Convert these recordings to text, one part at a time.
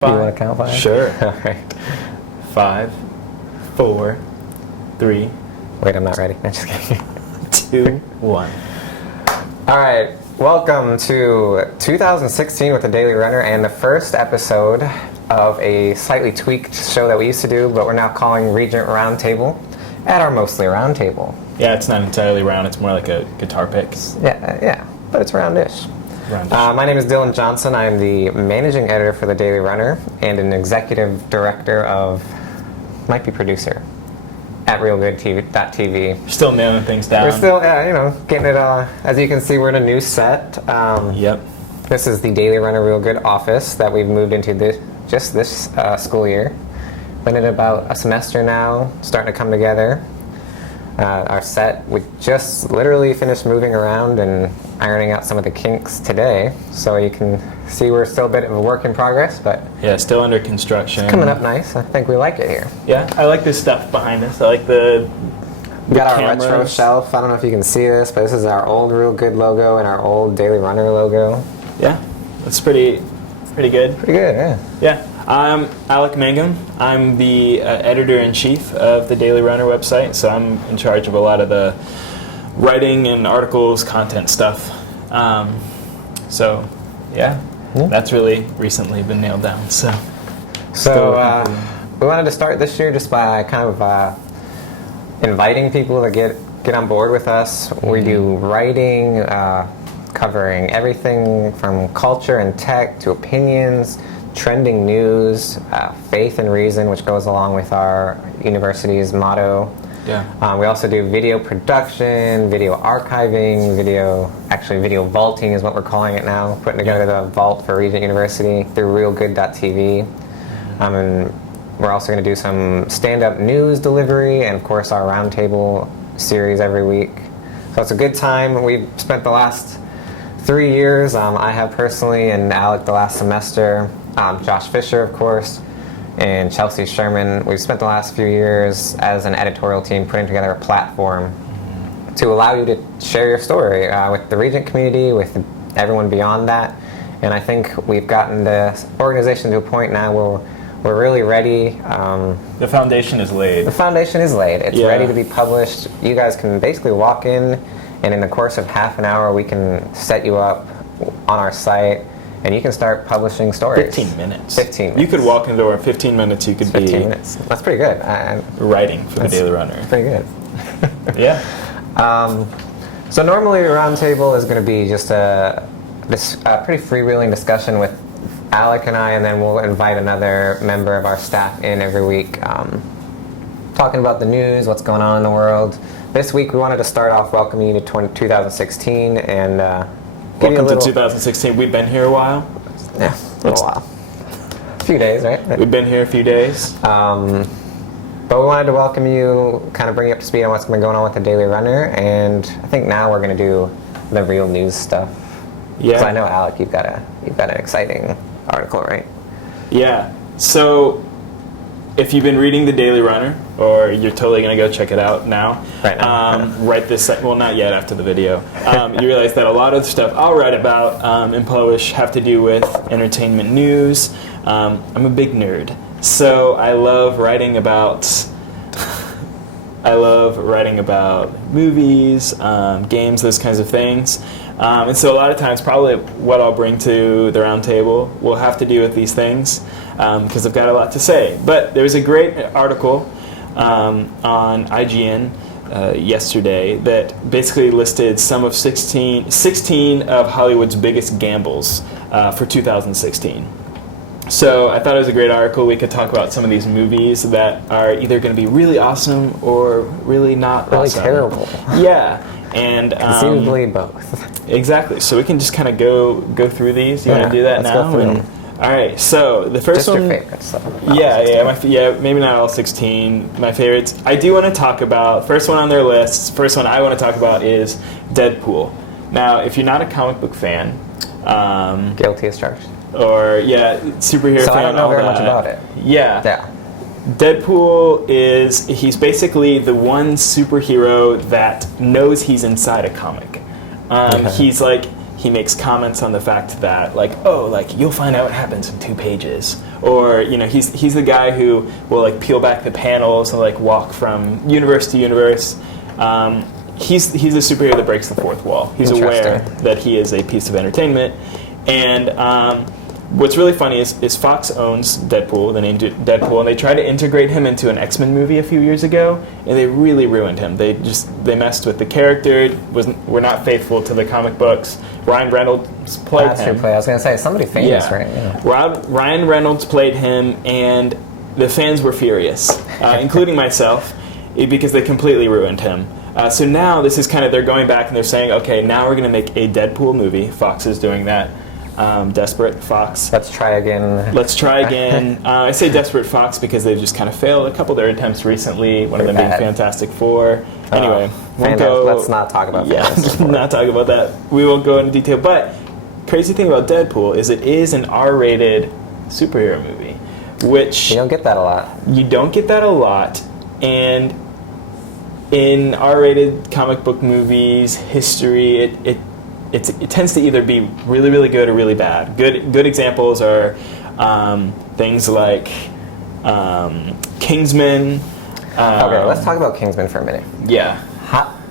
Do you want to count 5? Sure. All right. 5, 4, 3. Wait, I'm not ready. I'm just kidding. 2, 1. All right. Welcome to 2016 with the Daily Runner and the first episode of a slightly tweaked show that we used to do, but we're now calling Regent Roundtable at our mostly roundtable. Yeah, it's not entirely round. It's more like a guitar pick. Yeah, but it's roundish. My name is Dylan Johnson. I am the managing editor for the Daily Runner and an executive director of, might be producer, at RealGoodTV.tv. Still nailing things down. We're still, getting it, as you can see, we're in a new set. Yep. This is the Daily Runner Real Good office that we've moved into this school year. Been in about a semester now, starting to come together. Our set, we just literally finished moving around and ironing out some of the kinks today, so you can see we're still a bit of a work in progress, but yeah, still under construction. It's coming up nice. I think we like it here. Yeah, I like this stuff behind us. I like the we got our cameras. retro shelf. I don't know if you can see this, but this is our old Real Good logo and our old Daily Runner logo. Yeah, that's pretty good. Pretty good, yeah. Yeah. I'm Alec. I'm the editor-in-chief of the Daily Runner website, so I'm in charge of a lot of the writing and articles, content stuff. That's really recently been nailed down. So we wanted to start this year just by kind of inviting people to get on board with us. We do writing, covering everything from culture and tech to opinions, trending news, faith and reason, which goes along with our university's motto. Yeah. We also do video production, video archiving, video vaulting is what we're calling it now, putting together the vault for Regent University through RealGood.tv. And we're also going to do some stand-up news delivery and, of course, our roundtable series every week. So it's a good time. We've spent the last 3 years, I have personally, and Alec the last semester, Josh Fisher, of course, and Chelsea Sherman. We've spent the last few years as an editorial team putting together a platform to allow you to share your story with the Regent community, with everyone beyond that. And I think we've gotten the organization to a point now where we're really ready. The foundation is laid. The foundation is laid. It's ready to be published. You guys can basically walk in, and in the course of half an hour, we can set you up on our site, and you can start publishing stories. 15 minutes. 15 minutes. You could walk in the door in 15 minutes. You could 15 minutes. That's pretty good. Writing for the Daily Runner. Pretty good. Yeah. So normally a roundtable is going to be just a pretty freewheeling discussion with Alec and I, and then we'll invite another member of our staff in every week, talking about the news, what's going on in the world. This week we wanted to start off welcoming you to 2016 and welcome to 2016. We've been here a while. Yeah, a little while. A few days, right? We've been here a few days. But we wanted to welcome you, kind of bring you up to speed on what's been going on with the Daily Runner, and I think now we're going to do the real news stuff. Yeah. Because I know, Alec, you've got an exciting article, right? Yeah. So if you've been reading the Daily Runner, or you're totally going to go check it out now, right now. Right this second, well, not yet after the video, you realize that a lot of the stuff I'll write about and publish have to do with entertainment news. I'm a big nerd, so I love writing about movies, games, those kinds of things. And so a lot of times, probably what I'll bring to the roundtable will have to do with these things, because I've got a lot to say. But there was a great article on IGN yesterday that basically listed some of 16 of Hollywood's biggest gambles for 2016. So I thought it was a great article. We could talk about some of these movies that are either going to be really awesome or really not awesome. Really terrible. Yeah. And conceivably both. Exactly. So we can just kind of go through these. You want to do that now? Let's go through them. All right. So the first just one. Your favorites. So Maybe not all 16. My favorites. I do want to talk about first one on their list. First one I want to talk about is Deadpool. Now, if you're not a comic book fan, guilty as charged. Or superhero fan. So I don't know very much about it. Yeah. Deadpool he's basically the one superhero that knows he's inside a comic. He's like he makes comments on the fact that, like, oh, like, you'll find out what happens in 2 pages. Or, you know, he's the guy who will, like, peel back the panels and, like, walk from universe to universe. He's a superhero that breaks the fourth wall. He's aware that he is a piece of entertainment. And what's really funny is Fox owns Deadpool, the name Deadpool, and they tried to integrate him into an X-Men movie a few years ago, and they really ruined him. They messed with the character, were not faithful to the comic books. Ryan Reynolds played him. I was going to say, somebody famous, right? Yeah. Ryan Reynolds played him, and the fans were furious, including myself, because they completely ruined him. So now this is kind of, they're going back and they're saying, okay, now we're going to make a Deadpool movie. Fox is doing that. Desperate Fox. Let's try again. I say Desperate Fox because they've just kind of failed a couple of their attempts recently, one of them being Fantastic Four. Anyway, let's not talk about that. Not talk about that. We won't go into detail. But crazy thing about Deadpool is it is an R-rated superhero movie, which... You don't get that a lot. You don't get that a lot. And in R-rated comic book movies history, it tends to either be really, really good or really bad. Good examples are things like Kingsman. Okay, let's talk about Kingsman for a minute. Yeah.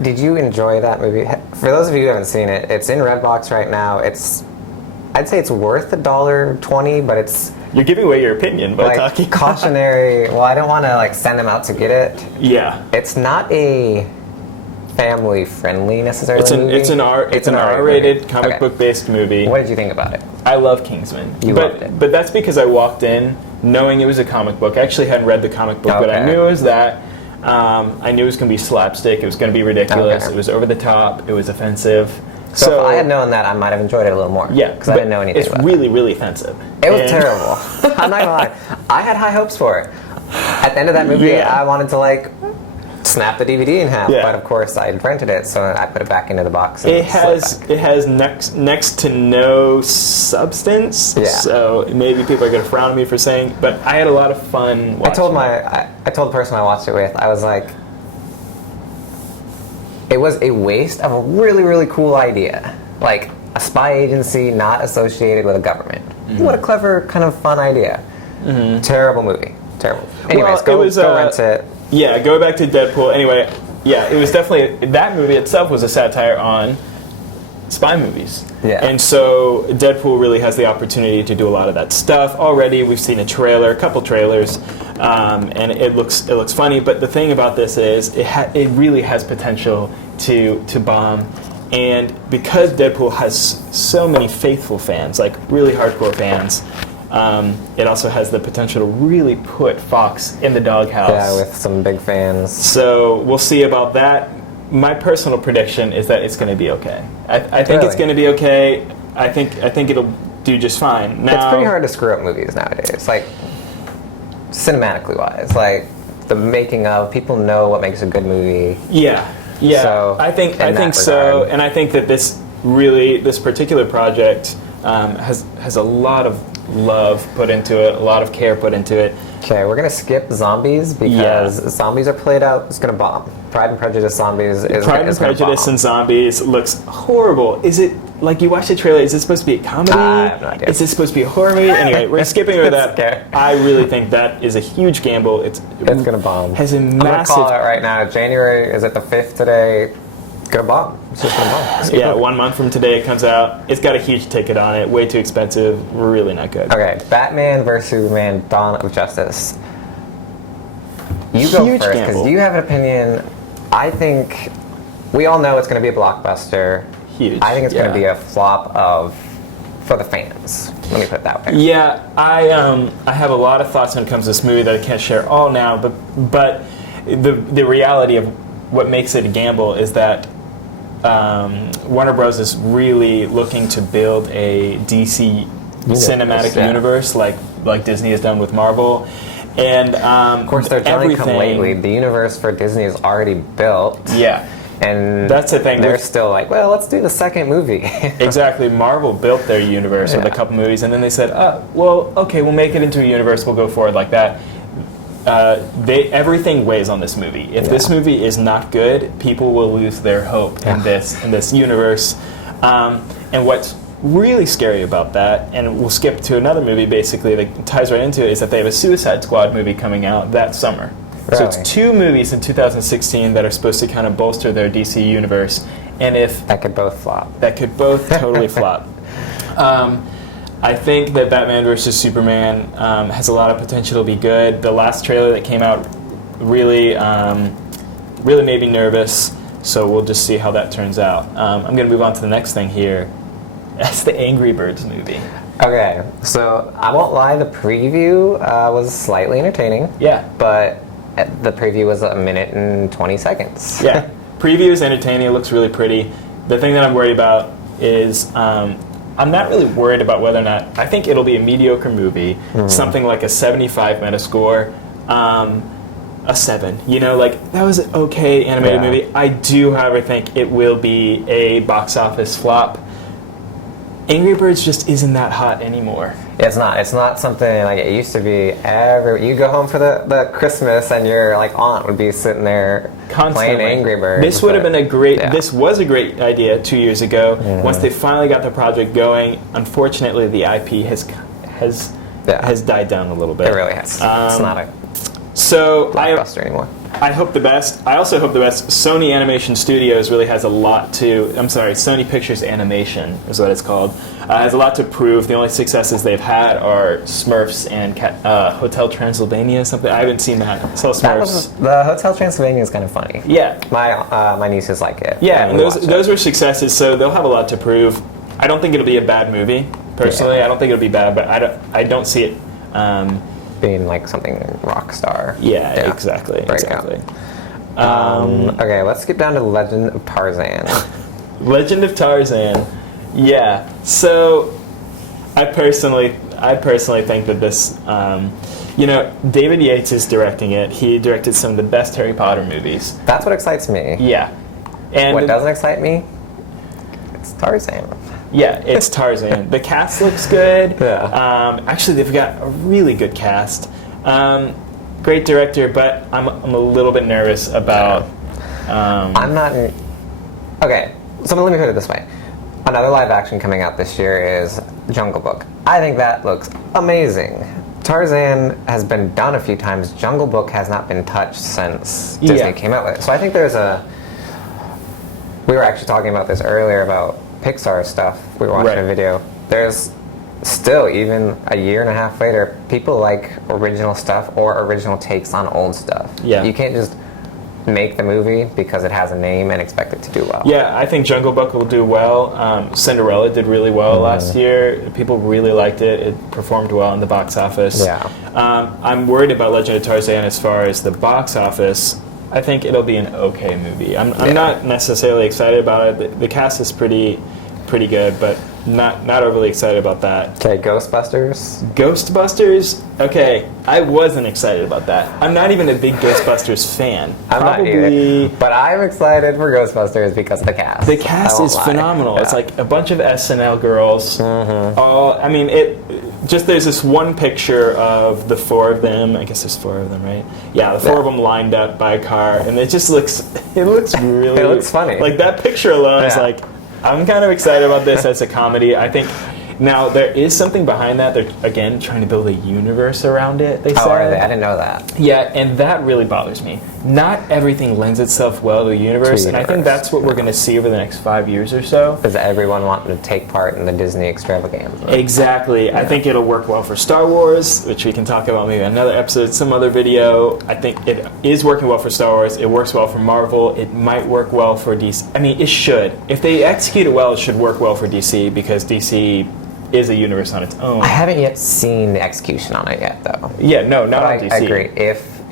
Did you enjoy that movie? For those of you who haven't seen it, it's in Redbox right now. I'd say it's worth $1.20, but it's... You're giving away your opinion by talking. Cautionary. Well, I don't want to send them out to get it. Yeah. It's not a family friendly necessarily. It's an R-rated comic book based movie. What did you think about it? I love Kingsman. You loved it. But that's because I walked in knowing it was a comic book. I actually hadn't read the comic book, but I knew it was that. I knew it was going to be slapstick. It was going to be ridiculous. Okay. It was over the top. It was offensive. So if I had known that, I might have enjoyed it a little more. Yeah, because I didn't know anything about it. It's really, really offensive. It was terrible. I'm not gonna lie. I had high hopes for it. At the end of that movie, I wanted to snap the DVD in half, but of course I rented it, so I put it back into the box. And it has next to no substance. So maybe people are gonna frown at me for saying, but I had a lot of fun watching I told the person I watched it with, I was like, it was a waste of a really, really cool idea. Like a spy agency not associated with a government. Mm-hmm. What a clever, kind of fun idea. Mm-hmm. Terrible movie. Terrible. Anyways, go rent it. Yeah, go back to Deadpool. Anyway, yeah, it was definitely... That movie itself was a satire on spy movies. Yeah. And so Deadpool really has the opportunity to do a lot of that stuff. Already we've seen a couple trailers, and it looks funny, but the thing about this is it really has potential to bomb. And because Deadpool has so many faithful fans, like really hardcore fans, it also has the potential to really put Fox in the doghouse. Yeah, with some big fans. So we'll see about that. My personal prediction is that it's going to be okay. I think it's going to be okay. I think it'll do just fine. Now, it's pretty hard to screw up movies nowadays. Like cinematically wise, like the making of, people know what makes a good movie. Yeah. So I think so, and I think that this particular project has a lot of love put into it, a lot of care put into it. Okay, we're going to skip zombies because zombies are played out. It's going to bomb. Pride and Prejudice zombies is Pride and Prejudice and zombies looks horrible. Is it, like, you watch the trailer, is it supposed to be a comedy? I have no idea. Is it supposed to be a horror movie? Anyway, we're skipping over that. Okay. I really think that is a huge gamble. It's going to bomb. Has a massive... I'm going to call it right now. January, is it the 5th today? It's going to bomb. It's just going to bomb. 1 month from today it comes out. It's got a huge ticket on it. Way too expensive. Really not good. Okay, Batman vs. Superman, Dawn of Justice. You go first, because you have an opinion. I think we all know it's going to be a blockbuster. Huge. I think it's going to be a flop for the fans. Let me put it that way. Yeah, I have a lot of thoughts when it comes to this movie that I can't share all now, but the reality of what makes it a gamble is that Warner Bros. Is really looking to build a DC cinematic universe like Disney has done with Marvel. And of course, they're trying to come lately. The universe for Disney is already built. Yeah. And that's the thing. They're still like, well, let's do the second movie. Exactly. Marvel built their universe with a couple movies, and then they said, well, okay, we'll make it into a universe. We'll go forward like that. Everything weighs on this movie. If this movie is not good, people will lose their hope in this universe. And what's really scary about that, and we'll skip to another movie basically that ties right into it, is that they have a Suicide Squad movie coming out that summer. Really? So it's 2 movies in 2016 that are supposed to kind of bolster their DC universe, and if That could both flop. that could both totally flop. I think that Batman vs Superman has a lot of potential to be good. The last trailer that came out really made me nervous, so we'll just see how that turns out. I'm going to move on to the next thing here. That's the Angry Birds movie. Okay, so I won't lie, the preview was slightly entertaining. Yeah. But the preview was 1 minute and 20 seconds. Yeah. Preview is entertaining. It looks really pretty. The thing that I'm worried about is I'm not really worried about whether or not... I think it'll be a mediocre movie, something like a 75 Metascore, a 7. You know, like, that was an okay animated movie. I do, however, think it will be a box office flop. Angry Birds just isn't that hot anymore. It's not. It's not something like it used to be. You go home for the Christmas and your like aunt would be sitting there Constantly. playing Angry Birds. This would have been a great. Yeah. This was a great idea 2 years ago. Once they finally got the project going, unfortunately, the IP has died down a little bit. It really has. It's not a blockbuster anymore. I hope the best. I also hope the best. Sony Animation Studios really has a lot to... I'm sorry, Sony Pictures Animation is what it's called. Has a lot to prove. The only successes they've had are Smurfs and Hotel Transylvania, something. I haven't seen that. I saw Smurfs. The Hotel Transylvania is kind of funny. Yeah. My nieces like it. Yeah, and we watch those were successes, so they'll have a lot to prove. I don't think it'll be a bad movie, personally. Yeah. I don't think it'll be bad, but I don't see it... being like something rock star. Yeah, exactly. Okay, let's skip down to Legend of Tarzan. Legend of Tarzan. Yeah. So I personally think that this David Yates is directing it. He directed some of the best Harry Potter movies. That's what excites me. Yeah. And what doesn't excite me? It's Tarzan. Yeah, it's Tarzan. The cast looks good. Yeah. Actually, they've got a really good cast. Great director, but I'm a little bit nervous about... I'm not... Okay, so let me put it this way. Another live action coming out this year is Jungle Book. I think that looks amazing. Tarzan has been done a few times. Jungle Book has not been touched since Disney came out with it. So I think there's a... We were actually talking about this earlier about Pixar stuff. We were watching a video. There's still, even a year and a half later, people like original stuff or original takes on old stuff. Yeah. You can't just make the movie because it has a name and expect it to do well. Yeah, I think Jungle Book will do well. Cinderella did really well last year. People really liked it. It performed well in the box office. Yeah. I'm worried about Legend of Tarzan as far as the box office. I think it'll be an okay movie. I'm not necessarily excited about it. The cast is pretty good, but not overly excited about that. Okay, Ghostbusters. Ghostbusters? Okay, I wasn't excited about that. I'm not even a big Ghostbusters fan. I'm not either. But I'm excited for Ghostbusters because of the cast. The cast is phenomenal. Yeah. It's like a bunch of SNL girls. There's this one picture of the 4 of them. I guess there's 4 of them, right? Yeah, the 4 of them lined up by a car, and it just looks really... It looks funny. Like, that picture alone is like... I'm kind of excited about this as a comedy. I think now there is something behind that. They're again trying to build a universe around it. They said. Oh, are they? I didn't know that. Yeah, and that really bothers me. Not everything lends itself well to a universe, and I think that's what we're going to see over the next 5 years or so. Is everyone wanting to take part in the Disney extravaganza? Exactly. Yeah. I think it'll work well for Star Wars, which we can talk about maybe another episode, some other video. I think it is working well for Star Wars. It works well for Marvel. It might work well for DC. I mean, it should. If they execute it well, it should work well for DC because DC is a universe on its own. I haven't yet seen the execution on it yet, though. Yeah, no, not on DC. I agree.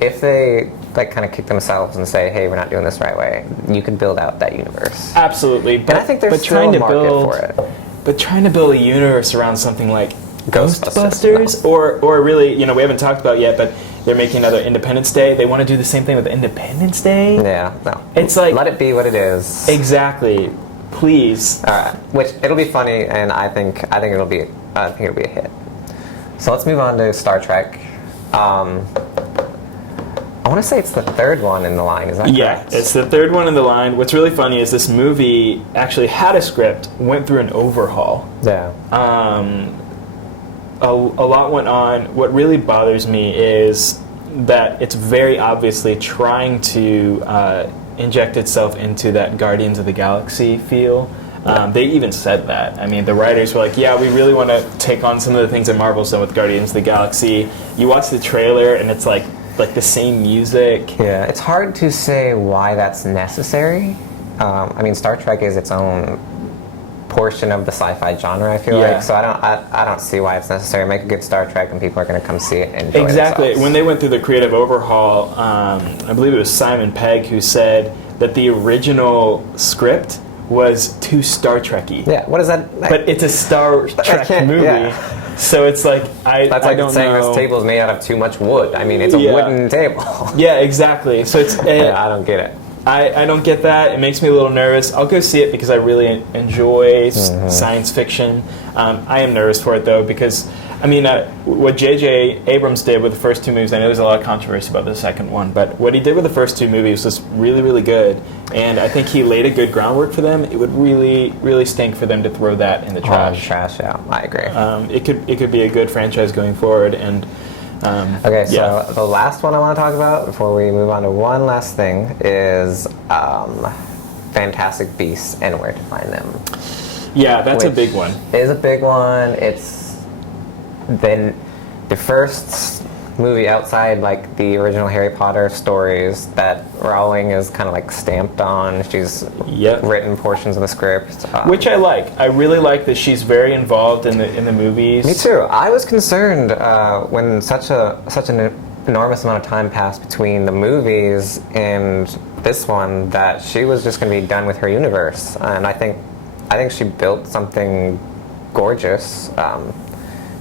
If they like kind of kick themselves and say, "Hey, we're not doing this the right way," you could build out that universe. Absolutely, but I think there's still a market for it. But trying to build a universe around something like Ghostbusters, no. or really, we haven't talked about yet, but they're making another Independence Day. They want to do the same thing with Independence Day. Yeah, no. It's like let it be what it is. Exactly. Please. All right. Which it'll be funny, and I think it'll be a hit. So let's move on to Star Trek. I want to say it's the third one in the line. Is that correct? Yeah, it's the third one in the line. What's really funny is this movie actually had a script, went through an overhaul. Yeah. A lot went on. What really bothers me is that it's very obviously trying to inject itself into that Guardians of the Galaxy feel. They even said that. I mean, the writers were like, yeah, we really want to take on some of the things that Marvel's done with Guardians of the Galaxy. You watch the trailer, and it's like the same music. Yeah, it's hard to say why that's necessary. I mean, Star Trek is its own portion of the sci-fi genre, I feel like. So I don't see why it's necessary. Make a good Star Trek, and people are going to come see it and enjoy Exactly. themselves. When they went through the creative overhaul, I believe it was Simon Pegg who said that the original script was too Star Trek-y. Yeah, what is that? But it's a Star Trek movie. Yeah. So it's like, That's like don't saying know. this table's made out of too much wood. I mean, it's a wooden table. Yeah, exactly. So it's... Yeah, I don't get it. I don't get that. It makes me a little nervous. I'll go see it because I really enjoy science fiction. I am nervous for it, though, because... I mean, what J.J. Abrams did with the first two movies, I know there's a lot of controversy about the second one, but what he did with the first two movies was really, really good, and I think he laid a good groundwork for them. It would really, really stink for them to throw that in the trash. Trash, yeah, I agree. It could be a good franchise going forward, and... Okay, so the last one I want to talk about before we move on to one last thing is Fantastic Beasts and where to find them. Yeah, that's a big one. It is a big one. It's then the first movie outside like the original Harry Potter stories that Rowling is kind of like stamped on. She's written portions of the script, which I like. I really like that she's very involved in the movies. Me too. I was concerned when such an enormous amount of time passed between the movies and this one that she was just going to be done with her universe, and I think she built something gorgeous.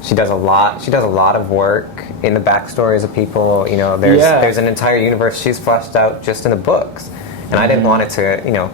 She does a lot of work in the backstories of people. You know, there's an entire universe she's fleshed out just in the books, and I didn't want it to,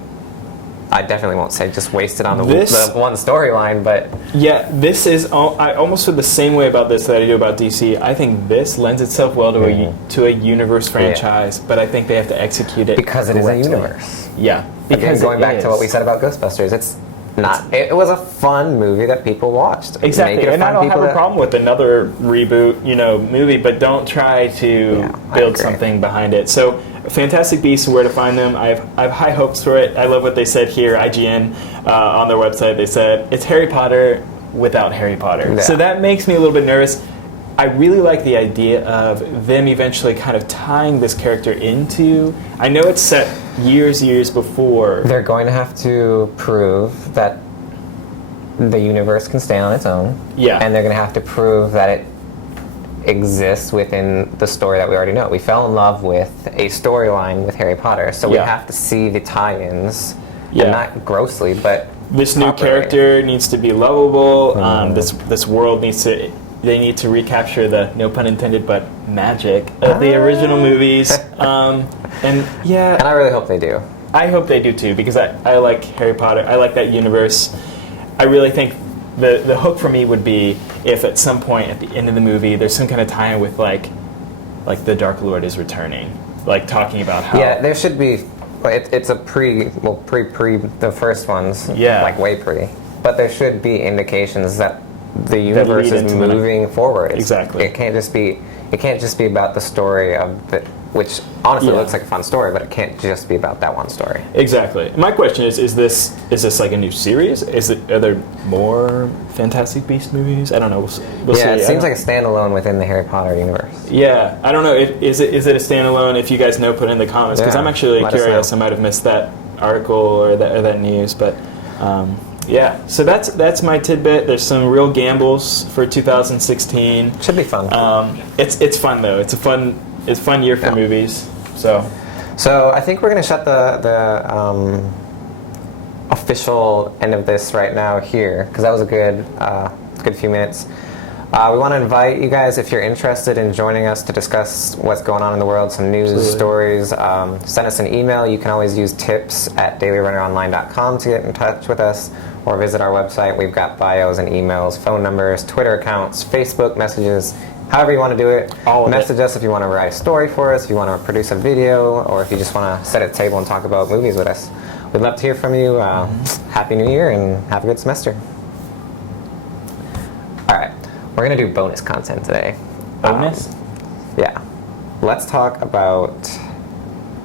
I definitely won't say just wasted on the one storyline, but yeah, this is. I almost feel the same way about this that I do about DC. I think this lends itself well to a universe franchise, but I think they have to execute it because it is a universe. Yeah, because going back to what we said about Ghostbusters, it's not. It was a fun movie that people watched. Exactly, and I don't have a problem with another reboot, movie, but don't try to build something behind it. So, Fantastic Beasts and where to find them. I have high hopes for it. I love what they said here. IGN on their website, they said it's Harry Potter without Harry Potter. Yeah. So that makes me a little bit nervous. I really like the idea of them eventually kind of tying this character into... I know it's set years before. They're going to have to prove that the universe can stand on its own. Yeah. And they're going to have to prove that it exists within the story that we already know. We fell in love with a storyline with Harry Potter, so we have to see the tie-ins. Yeah. And not grossly, but this new character needs to be lovable. This world needs to... They need to recapture the, no pun intended, but magic of the original movies. And I really hope they do. I hope they do too, because I like Harry Potter. I like that universe. I really think the hook for me would be if at some point at the end of the movie there's some kind of tie-in with like the Dark Lord is returning, like talking about how... Yeah, there should be... It's a pre the first ones. Yeah. Like way pre. But there should be indications that the universe is moving forward. Exactly. It can't just be about the story of the, which honestly looks like a fun story, but it can't just be about that one story. Exactly. My question is this like a new series? Are there more Fantastic Beasts movies? I don't know. We'll see. It seems like a standalone within the Harry Potter universe. Yeah, I don't know. Is it a standalone? If you guys know, put it in the comments, because I'm actually curious. I might have missed that article or that news, but. Yeah, so that's my tidbit. There's some real gambles for 2016. Should be fun. It's fun though. It's a fun year for movies. So I think we're gonna shut the official end of this right now here, because that was a good few minutes. We want to invite you guys, if you're interested in joining us to discuss what's going on in the world, some news, stories, send us an email. You can always use tips@dailyrunneronline.com to get in touch with us, or visit our website. We've got bios and emails, phone numbers, Twitter accounts, Facebook messages, However you want to do it. All of Message us if you want to write a story for us, if you want to produce a video, or if you just want to sit at a table and talk about movies with us. We'd love to hear from you. Happy New Year and have a good semester. All right, we're going to do bonus content today. Bonus? Yeah. Let's talk about